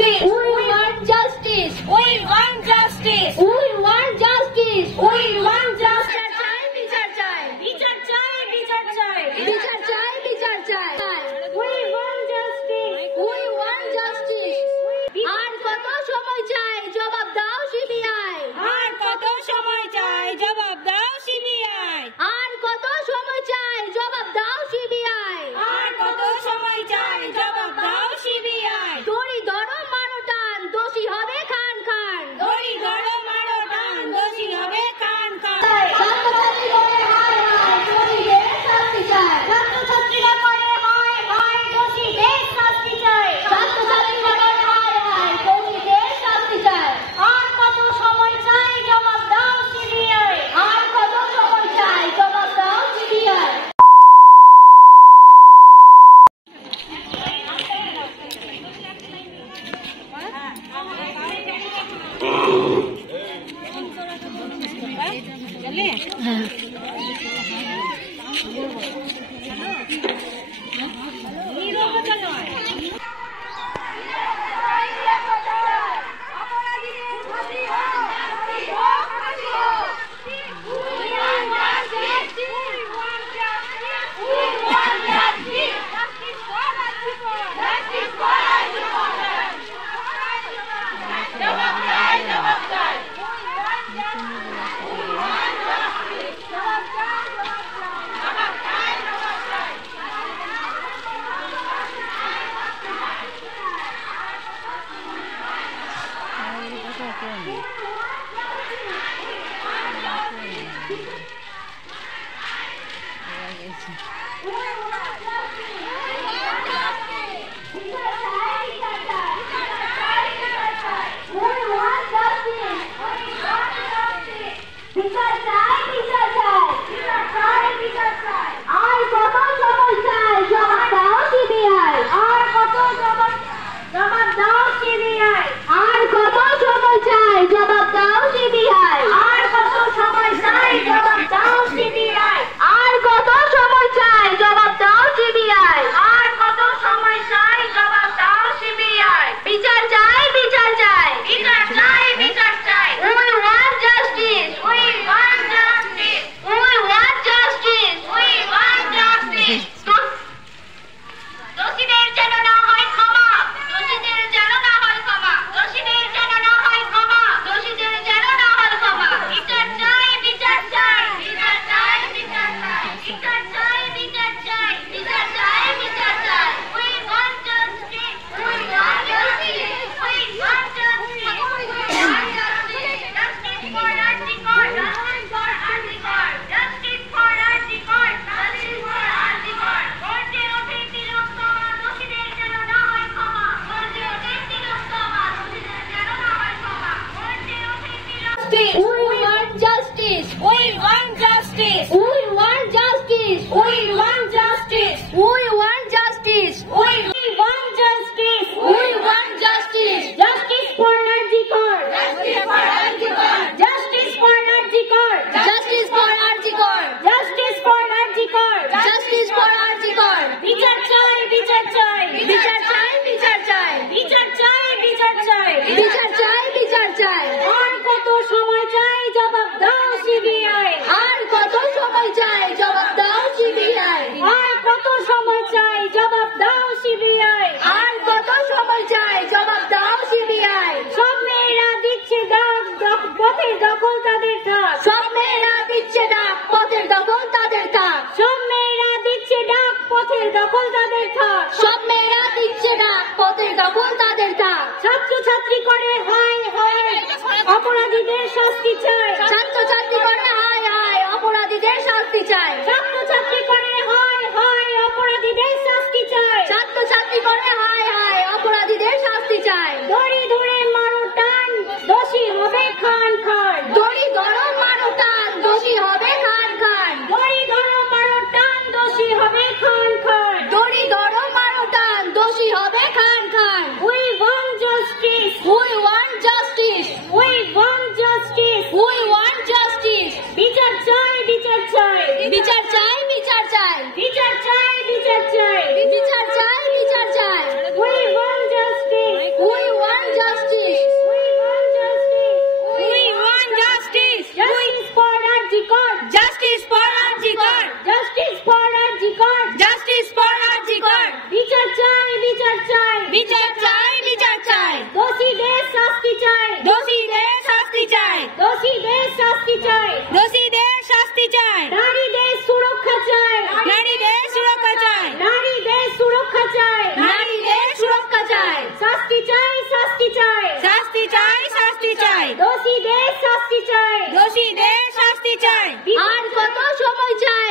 justice. We want justice. We want justice. We want justice. We want justice. বিচার চাই, বিচার চাই, বিচার চাই, বিচার চাই, বিচার চাই, বিচার চাই। We want justice. We want justice. আর কত সময় চাই জবাব দাও সিবিআই। আর কত সময় চাই জবাব দাও সিবিআই। আর কত সময় চাই জবাব দাও সিবিআই। আর কত সময় চাই জবাব দাও সিবিআই। দড়ি ধরো মারো টান দোষী হবে খান খান। দড়ি ধরো মারো টান দোষী হবে খান খান। ছাত্রছাত্রী করে হায় হায় দোষীদের শাস্তি চাই। ছাত্রছাত্রীরা করে হায় হায় দোষীদের শাস্তি চাই। ছাত্রছাত্রী করে হায় হায় দোষীদের শাস্তি চাই। আর কত সময় চাই জবাব দাও সিবিআই। আর কত সময় চাই জবাব দাও সিবিআই। ছাত্রছাত্রী করে হায় হায় অপরাধীদের শাস্তি চাই। ছাত্রছাত্রী করে হায় হায় অপরাধীদের শাস্তি চাই। ছাত্রছাত্রী করে হায় হায় অপরাধীদের শাস্তি চাই। ছাত্রছাত্রী করে হায় হায় অপরাধীদের শাস্তি চাই। দড়ি ধরে মারো টান দোষী হবে খান খান। দড়ি ধরো মারো টান দোষী হবে খান খান। দড়ি ধরো মারো টান দোষী হবে খান খান। দড়ি ধরো মারো টান দোষী হবে খান খান। We want justice. We want justice. We want justice. We want justice. বিচার চাই, বিচার চাই, বিচার চাই, বিচার চাই, বিচার চাই, বিচার চাই, বিচার চাই, বিচার চাই। We want justice. চাই, শাস্তি চাই, শাস্তি চাই, শাস্তি চাই, দোষীদের শাস্তি চাই, দোষীদের শাস্তি চাই। আর কত সময় চাই?